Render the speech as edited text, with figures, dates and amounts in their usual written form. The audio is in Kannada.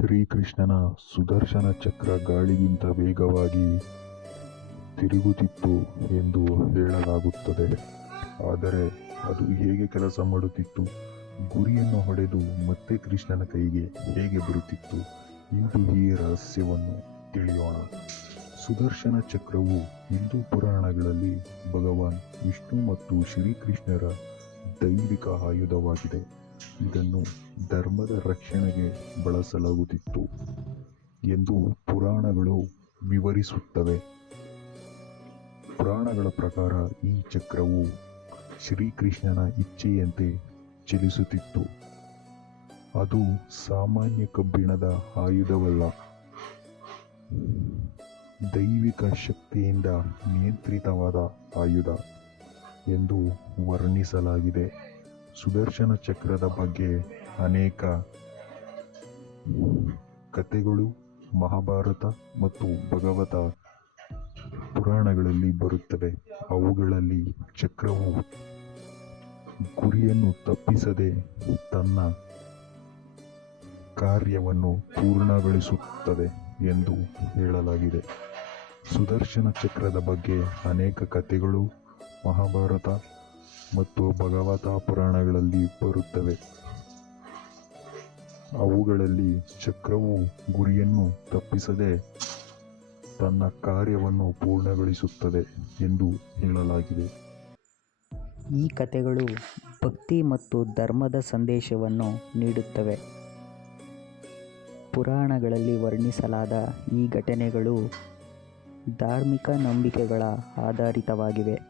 ಶ್ರೀಕೃಷ್ಣನ ಸುದರ್ಶನ ಚಕ್ರ ಗಾಳಿಗಿಂತ ವೇಗವಾಗಿ ತಿರುಗುತ್ತಿತ್ತು ಎಂದು ಹೇಳಲಾಗುತ್ತದೆ. ಆದರೆ ಅದು ಹೇಗೆ ಕೆಲಸ ಮಾಡುತ್ತಿತ್ತು, ಗುರಿಯನ್ನು ಹೊಡೆದು ಮತ್ತೆ ಕೃಷ್ಣನ ಕೈಗೆ ಹೇಗೆ ಬರುತ್ತಿತ್ತು, ಇಂದು ಈ ರಹಸ್ಯವನ್ನು ತಿಳಿಯೋಣ. ಸುದರ್ಶನ ಚಕ್ರವು ಹಿಂದೂ ಪುರಾಣಗಳಲ್ಲಿ ಭಗವಾನ್ ವಿಷ್ಣು ಮತ್ತು ಶ್ರೀಕೃಷ್ಣರ ದೈವಿಕ ಆಯುಧವಾಗಿದೆ. ಇದನ್ನು ಧರ್ಮದ ರಕ್ಷಣೆಗೆ ಬಳಸಲಾಗುತ್ತಿತ್ತು ಎಂದು ಪುರಾಣಗಳು ವಿವರಿಸುತ್ತವೆ. ಪುರಾಣಗಳ ಪ್ರಕಾರ ಈ ಚಕ್ರವು ಶ್ರೀಕೃಷ್ಣನ ಇಚ್ಛೆಯಂತೆ ಚಲಿಸುತ್ತಿತ್ತು. ಅದು ಸಾಮಾನ್ಯ ಕಬ್ಬಿಣದ ಆಯುಧವಲ್ಲ, ದೈವಿಕ ಶಕ್ತಿಯಿಂದ ನಿಯಂತ್ರಿತವಾದ ಆಯುಧ ಎಂದು ವರ್ಣಿಸಲಾಗಿದೆ. ಸುದರ್ಶನ ಚಕ್ರದ ಬಗ್ಗೆ ಅನೇಕ ಕಥೆಗಳು ಮಹಾಭಾರತ ಮತ್ತು ಭಾಗವತ ಪುರಾಣಗಳಲ್ಲಿ ಬರುತ್ತವೆ. ಅವುಗಳಲ್ಲಿ ಚಕ್ರವು ಗುರಿಯನ್ನು ತಪ್ಪಿಸದೆ ತನ್ನ ಕಾರ್ಯವನ್ನು ಪೂರ್ಣಗೊಳಿಸುತ್ತದೆ ಎಂದು ಹೇಳಲಾಗಿದೆ. ಸುದರ್ಶನ ಚಕ್ರದ ಬಗ್ಗೆ ಅನೇಕ ಕಥೆಗಳು ಮಹಾಭಾರತ ಮತ್ತು ಭಾಗವತ ಪುರಾಣಗಳಲ್ಲಿ ಬರುತ್ತವೆ. ಅವುಗಳಲ್ಲಿ ಚಕ್ರವು ಗುರಿಯನ್ನು ತಪ್ಪಿಸದೆ ತನ್ನ ಕಾರ್ಯವನ್ನು ಪೂರ್ಣಗೊಳಿಸುತ್ತದೆ ಎಂದು ಹೇಳಲಾಗಿದೆ. ಈ ಕಥೆಗಳು ಭಕ್ತಿ ಮತ್ತು ಧರ್ಮದ ಸಂದೇಶವನ್ನು ನೀಡುತ್ತವೆ. ಪುರಾಣಗಳಲ್ಲಿ ವರ್ಣಿಸಲಾದ ಈ ಘಟನೆಗಳು ಧಾರ್ಮಿಕ ನಂಬಿಕೆಗಳ ಆಧಾರಿತವಾಗಿವೆ.